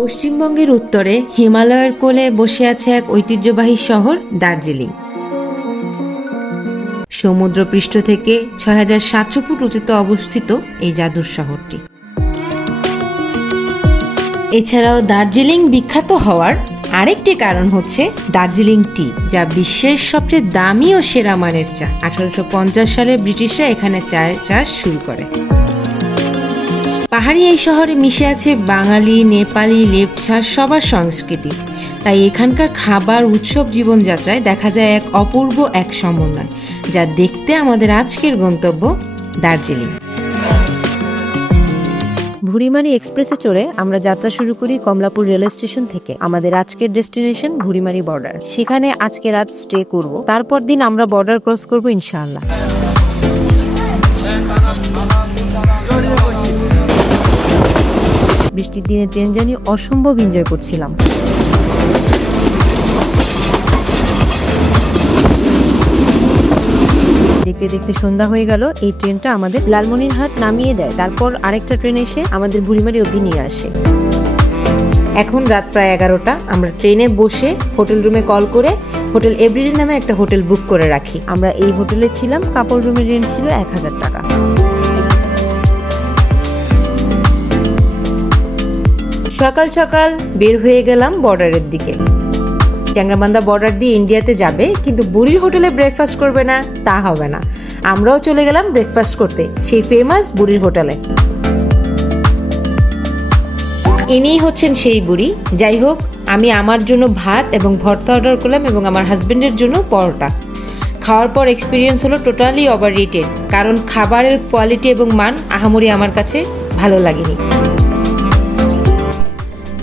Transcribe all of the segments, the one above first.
পশ্চিমবঙ্গের উত্তরে হিমালয়ের কোলে বসে আছে এক ঐতিহ্যবাহী শহর দার্জিলিং। সমুদ্রপৃষ্ঠ থেকে ৬৭০০ ফুট উঁচুতে অবস্থিত এই জাদুর শহরটি। এছাড়াও দার্জিলিং বিখ্যাত হওয়ার আরেকটি কারণ হচ্ছে দার্জিলিং টি, যা বিশ্বের সবচেয়ে দামি ও সেরা মানের চা। ১৮৫০ সালে ব্রিটিশরা এখানে চায়ের চাষ শুরু করে। পাহাড়ি এই শহরে মিশে আছে বাঙালি, নেপালি, লেপচা সবার সংস্কৃতি। তাই এখানকার খাবার, উৎসব, জীবনযাত্রায় দেখা যায় এক অপূর্ব এক সমন্বয়, যা দেখতে আমাদের আজকের গন্তব্য দার্জিলিং। ভুড়িমারি এক্সপ্রেসে চড়ে আমরা যাত্রা শুরু করি কমলাপুর রেল স্টেশন থেকে। আমাদের আজকের ডেস্টিনেশন ভুড়িমারি বর্ডার। সেখানে আজকে রাত স্টে করব, তারপর দিন আমরা বর্ডার ক্রস করব ইনশাআল্লাহ। বৃষ্টির দিনে ট্রেন জার্নি অসম্ভব এনজয় করছিলাম। দেখতে দেখতে সন্ধ্যা হয়ে গেল। এই ট্রেনটা আমাদের লালমনিরহাট নামিয়ে দেয়, তারপর আরেকটা ট্রেন এসে আমাদের ভুড়িমারি অবধি নিয়ে আসে। এখন রাত প্রায় ১১টা। আমরা ট্রেনে বসে হোটেল রুমে কল করে হোটেল এভরিডে নামে একটা হোটেল বুক করে রাখি। আমরা এই হোটেলে ছিলাম। কাপড় রুমের রেন্ট ছিল ১,০০০ টাকা। সকাল সকাল বের হয়ে গেলাম বর্ডারের দিকে। চ্যাংরাবান্ধা বর্ডার দিয়ে ইন্ডিয়াতে যাবে, কিন্তু বুড়ির হোটেলে ব্রেকফাস্ট করবে না তা হবে না। আমরাও চলে গেলাম ব্রেকফাস্ট করতে সেই ফেমাস বুড়ির হোটেলে। ইনিই হচ্ছেন সেই বুড়ি। যাই হোক, আমি আমার জন্য ভাত এবং ভর্তা অর্ডার করলাম এবং আমার হাজবেন্ডের জন্য পরোটা। খাওয়ার পর এক্সপিরিয়েন্স হলো টোটালি ওভার রেটেড, কারণ খাবারের কোয়ালিটি এবং মান আহামরি আমার কাছে ভালো লাগেনি।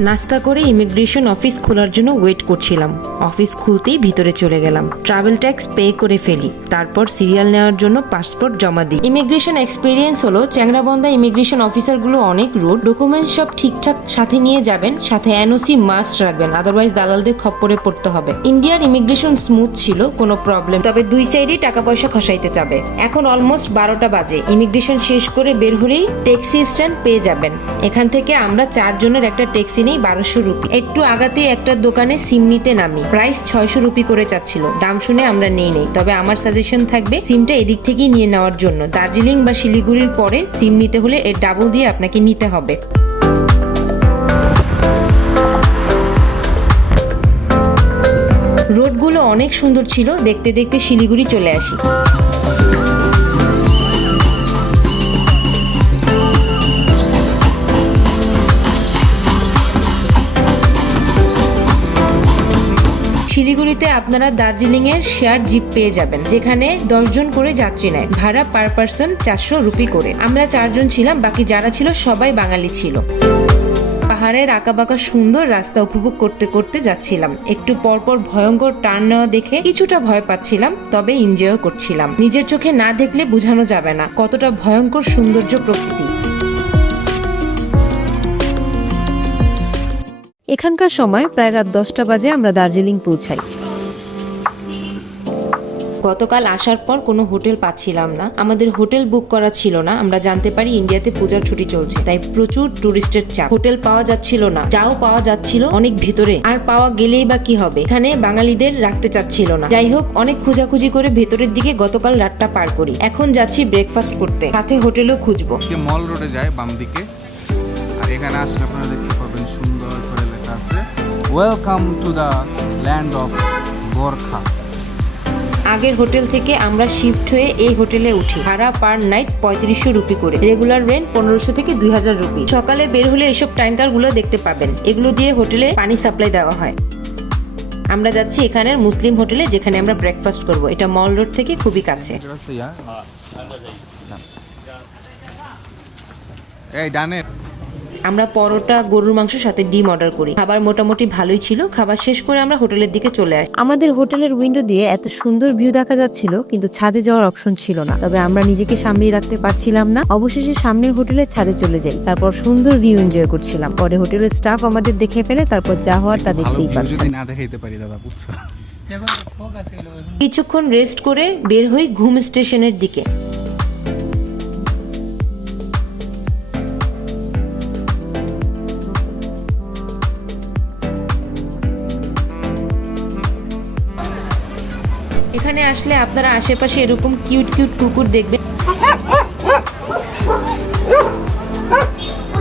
নাস্তা করে ইমিগ্রেশন অফিস খোলার জন্য ওয়েট করছিলাম। অফিস খুলতেই ভিতরে চলে গেলাম। ট্রাভেল ট্যাক্স পে করে ফেলি, তারপর সিরিয়াল নেওয়ার জন্য পাসপোর্ট জমা দিই। ইমিগ্রেশন এক্সপিরিয়েন্স হলো চ্যাংরাবান্ধা ইমিগ্রেশন অফিসারগুলো অনেক রুড। ডকুমেন্ট সব ঠিকঠাক সাথে নিয়ে যাবেন, সাথে এনওসি মাস্ট রাখবেন, আদারওয়াইজ দালালদের খপ্পরে পড়তে হবে। ইন্ডিয়ার ইমিগ্রেশন স্মুথ ছিল, কোনো প্রবলেম, তবে দুই সাইডেই টাকা পয়সা খসাইতে যাবে। এখন অলমোস্ট ১২টা বাজে। ইমিগ্রেশন শেষ করে বের হলেই ট্যাক্সি স্ট্যান্ড পেয়ে যাবেন। এখান থেকে আমরা ৪ জনের একটা ট্যাক্সি নেই ১২০০ রুপি। একটু আগাতে একটা দোকানে সিম নিতে নামি। প্রাইস ৬০০ রুপি করে চাচ্ছিল। দাম শুনে আমরা নেই, তবে আমার সাজেশন থাকবে সিমটা এদিক থেকেই নিয়ে নেওয়ার জন্য। দার্জিলিং বা শিলিগুড়ির পরে সিম নিতে হলে এর ডাবল দিয়ে আপনাকে নিতে হবে। রোডগুলো অনেক সুন্দর ছিল। দেখতে দেখতে শিলিগুড়ি চলে আসি। শিলিগুড়িতে আপনারা দার্জিলিং এর শেয়ার জিপ পেয়ে যাবেন, যেখানে ১০ জন করে যাত্রী নেয়। ভাড়া পার পার্সন ৪০০ রুপি করে। আমরা ৪ জন ছিলাম, বাকি যারা ছিল সবাই বাঙালি ছিল। পাহাড়ের আঁকাবাঁকা সুন্দর রাস্তা উপভোগ করতে করতে যাচ্ছিলাম। একটু পরপর ভয়ঙ্কর টার্ন নেওয়া দেখে কিছুটা ভয় পাচ্ছিলাম, তবে এনজয় করছিলাম। নিজের চোখে না দেখলে বোঝানো যাবে না কতটা ভয়ঙ্কর সৌন্দর্য প্রকৃতি। এখানকার সময় প্রায় রাত ১০টা বাজে। আমরা দার্জিলিং পৌঁছাই। গতকাল আসার পর কোনো হোটেল পাচ্ছিলাম না। আমাদের হোটেল বুক করা ছিল না। আমরা জানতে পারি ইন্ডিয়াতে পূজার ছুটি চলছে, তাই প্রচুর টুরিস্টের চাপ। হোটেল পাওয়া যাচ্ছিল না, চাও পাওয়া যাচ্ছিল অনেক ভিতরে, আর পাওয়া গেলেই বা কি হবে, এখানে বাঙালিদের রাখতে চাচ্ছিল না। যাই হোক, অনেক খোঁজাখুঁজি করে ভেতরের দিকে গতকাল রাতটা পার করি। এখন যাচ্ছি ব্রেকফাস্ট করতে, সাথে হোটেলও খুঁজবো। মল রোডে যায় বাম দিকে, আর এখানে আসলে আপনারা দেখতে পাবেন সুন্দর করে লেখা আছে welcome to the land of Gorkha. আগের হোটেল থেকে আমরা শিফট হয়ে এই হোটেলে উঠি। ভাড়া পার নাইট ৩৫০০ রুপি করে। রেগুলার রেন্ট ১৫০০ থেকে ২০০০ রুপি। সকালে বের হলে এসব ট্যাঙ্কার গুলো দেখতে পাবেন। এগুলো দিয়ে হোটেলে পানি সাপ্লাই দেওয়া হয়। আমরা যাচ্ছি এখানের মুসলিম হোটেলে, যেখানে আমরা ব্রেকফাস্ট করব। এটা মল রোড থেকে খুবই কাছে। এই ডানে আমরা পরোটা, গরুর মাংস সাথে ডিম অর্ডার করি। খাবার মোটামুটি ভালোই ছিল। খাবার শেষ করে আমরা হোটেলের দিকে চলে আসি। আমাদের হোটেলের উইন্ডো দিয়ে এত সুন্দর ভিউ দেখা যাচ্ছিল, কিন্তু ছাদে যাওয়ার অপশন ছিল না। তবে আমরা নিজেকে সামনেই রাখতে পারছিলাম না। অবশেষে সামনের হোটেলের ছাদে চলে যাই, তারপর সুন্দর ভিউ এনজয় করছিলাম। পরে হোটেলের স্টাফ আমাদের দেখে ফেলে, তারপর যা হওয়ার তা দেখতেই পাচ্ছেন। না দেখাইতে পারি দাদা, বুঝছো। কিছুক্ষণ রেস্ট করে বের হই ঘুম স্টেশনের দিকে। এখানে আসলে আপনারা আশেপাশে এরকম কিউট কিউট কুকুর দেখবেন।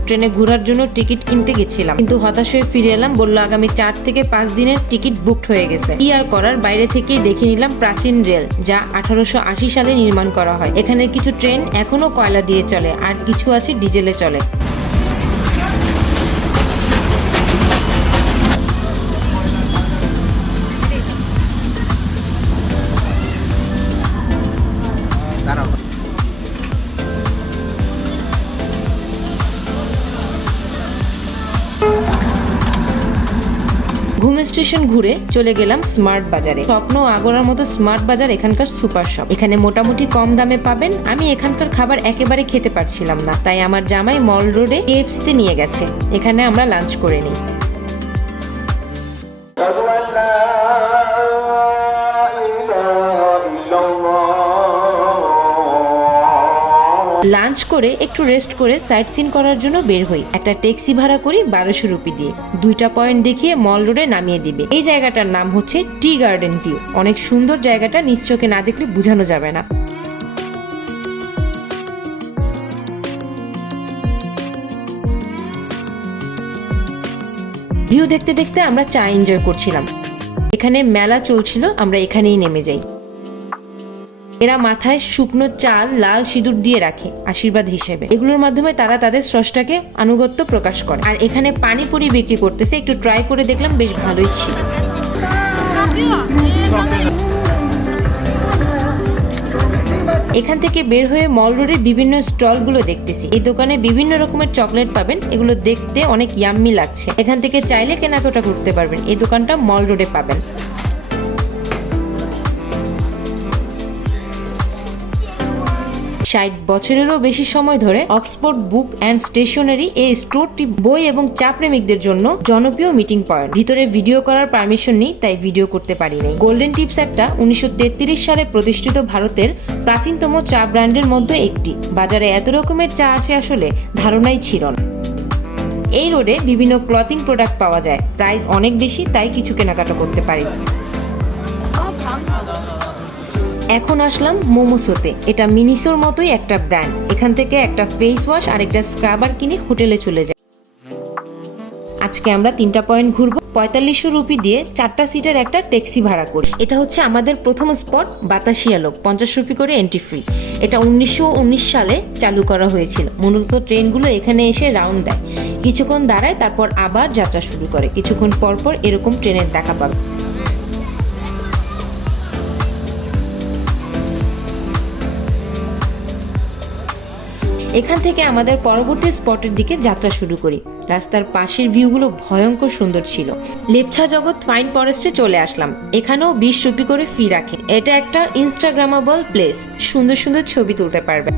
ট্রেনে ঘোরার জন্য টিকিট কিনতে গেছিলাম, কিন্তু হতাশ হয়ে ফিরে এলাম। বললো আগামী 4 থেকে 5 দিনের টিকিট বুকড হয়ে গেছে। কি আর করার, বাইরে থেকেই দেখে নিলাম প্রাচীন রেল, যা 1880 সালে নির্মাণ করা হয়। এখানে কিছু ট্রেন এখনো কয়লা দিয়ে চলে, আর কিছু আছে ডিজেলে চলে। ঘুম স্টেশন ঘুরে চলে গেলাম স্মার্ট বাজারে। স্বপ্ন আগরার মতো স্মার্ট বাজার এখানকার সুপার শপ। এখানে মোটামুটি কম দামে পাবেন। আমি এখানকার খাবার একেবারে খেতে পারছিলাম না, তাই আমার জামাই মল রোডে KFC তে নিয়ে গেছে। এখানে আমরা লাঞ্চ করে নিই। লাঞ্চ করে একটু রেস্ট করে সাইট সিন করার জন্য বের হই। একটা ট্যাক্সি ভাড়া করি 1200 রুপি দিয়ে। 2টা পয়েন্ট দেখিয়ে মল রোডে নামিয়ে দিবে। এই জায়গাটার নাম হচ্ছে টি গার্ডেন ভিউ। অনেক সুন্দর জায়গাটা, নিজ চোখে না দেখলে বোঝানো যাবে না। ভিউ দেখতে দেখতে আমরা চা এনজয় করছিলাম। এখানে মেলা চলছিল, আমরা এখানেই নেমে যাই। এরা মাথায় শুকনো চাল লাল সিঁদুর দিয়ে রাখে আশীর্বাদ হিসেবে। এগুলোর মাধ্যমে তারা তাদের স্রষ্টাকে আনুগত্য প্রকাশ করে। আর এখানে পানিপুরি বিক্রি করতেছে, একটু ট্রাই করে দেখলাম, বেশ ভালোই ছিল। এখান থেকে বের হয়ে মল রোডের বিভিন্ন স্টলগুলো দেখতেছি। এই দোকানে বিভিন্ন রকমের চকলেট পাবেন, এগুলো দেখতে অনেক ইয়াম্মি লাগছে। এখান থেকে চাইলে কেনাকাটা করতে পারবেন। এই দোকানটা মল রোডে পাবেন। 60 বছরেরও বেশি সময় ধরে অক্সফোর্ড বুক অ্যান্ড স্টেশনারি এই স্টোরটি বই এবং চা প্রেমিকদের জন্য জনপ্রিয় মিটিং পয়েন্ট। ভিতরে ভিডিও করার পারমিশন নেই, তাই ভিডিও করতে পারি নাই। গোল্ডেন টিপস একটা 1933 সালে প্রতিষ্ঠিত ভারতের প্রাচীনতম চা ব্র্যান্ডের মধ্যে একটি। বাজারে এত রকমের চা আছে আসলে ধারণাই ছিল না। এই রোডে বিভিন্ন ক্লথিং প্রোডাক্ট পাওয়া যায়, প্রাইস অনেক বেশি, তাই কিছু কেনাকাটা করতে পারি। এখন আসলাম মোমোসোতে। এটা মিনিসোর মতোই একটা ব্র্যান্ড। এখান থেকে একটা ফেস ওয়াশ আর একটা স্ক্রাবার কিনে হোটেলে চলে যাই। আজকে আমরা 3টা পয়েন্ট ঘুরবো। 4500 রুপি দিয়ে 4টা সিটের একটা ট্যাক্সি ভাড়া করি। এটা হচ্ছে আমাদের প্রথম স্পট, বাতাসিয়া লোক। 50 রুপি করে এন্ট্রি ফ্রি। এটা 1919 সালে চালু করা হয়েছিল। মূলত ট্রেনগুলো এখানে এসে রাউন্ড দেয়, কিছুক্ষণ দাঁড়ায়, তারপর আবার যাত্রা শুরু করে। কিছুক্ষণ পরপর এরকম ট্রেনের দেখা পাবে। এখান থেকে আমাদের পরবর্তী স্পটের দিকে যাত্রা শুরু করি। রাস্তার পাশের ভিউগুলো ভয়ঙ্কর সুন্দর ছিল। লেপচা জগৎ ফাইন ফরেস্টে চলে আসলাম। এখানেও 20 রুপি করে ফি রাখে। এটা একটা ইনস্টাগ্রামেবল প্লেস, সুন্দর সুন্দর ছবি তুলতে পারবে।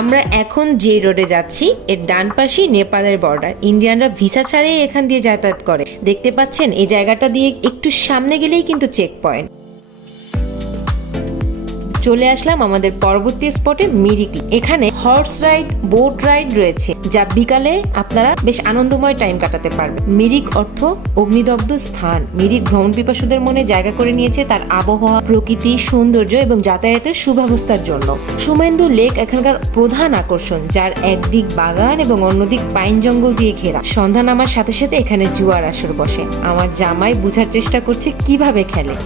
আমরা এখন যে রোডে যাচ্ছি এর ডান পাশে নেপালের বর্ডার। ইন্ডিয়ানরা ভিসা ছাড়াই এখান দিয়ে যাতায়াত করে। দেখতে পাচ্ছেন, এই জায়গাটা দিয়ে একটু সামনে গেলেই কিন্তু চেক পয়েন্ট। চলে আসলাম আমাদের পরবর্তী স্পটে, মিরিক। এখানে হর্স রাইড, বোট রাইড রয়েছে, যা বিকালে আপনারা বেশ আনন্দময় টাইম কাটাতে পারবেন। মিরিক অর্থ অগ্নিদগ্ধ স্থান। মিরিক ভ্রমণ পিপাসুদের মনে জায়গা করে নিয়েছে তার আবহাওয়া, প্রকৃতি, সৌন্দর্য এবং যাতায়াতের সুব্যবস্থার জন্য। সুমেন্দু লেক এখানকার প্রধান আকর্ষণ, যার একদিক বাগান এবং অন্যদিক পাইন জঙ্গল দিয়ে ঘেরা। সন্ধ্যা নামার সাথে সাথে এখানে জুয়ার আসর বসে। আমার জামাই বোঝার চেষ্টা করছে কিভাবে খেলে।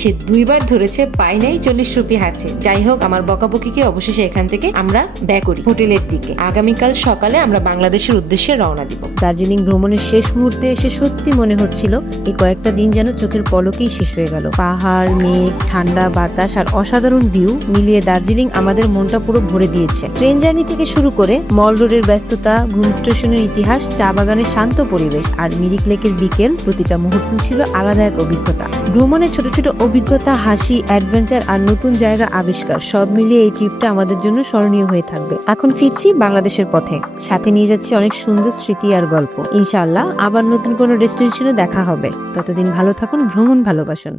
সে 2বার ধরেছে, পাই নাই, 40 রুপি হারছে। যাই হোক, আমার বকাবকিকে অবশেষে এখান থেকে আমরা ব্যাক করি হোটেলের দিকে। আগামীকাল সকালে আমরা বাংলাদেশের উদ্দেশ্যে রওনা দিব। দার্জিলিং ভ্রমণের শেষ মুহূর্তে এসে সত্যি মনে হচ্ছিল এই কয়েকটা দিন যেন চোখের পলকেই শেষ হয়ে গেল। পাহাড়, মেঘ, ঠান্ডা বাতাস আর অসাধারণ ভিউ মিলিয়ে দার্জিলিং আমাদের মনটা পুরো ভরে দিয়েছে। ট্রেন জার্নি থেকে শুরু করে মল রোডের ব্যস্ততা, ঘুম স্টেশনের ইতিহাস, চা বাগানের শান্ত পরিবেশ আর মিরিক লেকের বিকেল, প্রতিটা মুহূর্ত ছিল আলাদা এক অভিজ্ঞতা। ভ্রমণের ছোট ছোট অভিজ্ঞতা, হাসি, অ্যাডভেঞ্চার আর নতুন জায়গা আবিষ্কার, সব মিলিয়ে এই ট্রিপটা আমাদের জন্য স্মরণীয় হয়ে থাকবে। এখন ফিরছি বাংলাদেশের পথে, সাথে নিয়ে যাচ্ছি অনেক সুন্দর স্মৃতি আর গল্প। ইনশাআল্লাহ আবার নতুন কোনো ডেস্টিনেশনে দেখা হবে। ততদিন ভালো থাকুন, ভ্রমণ ভালোবাসুন।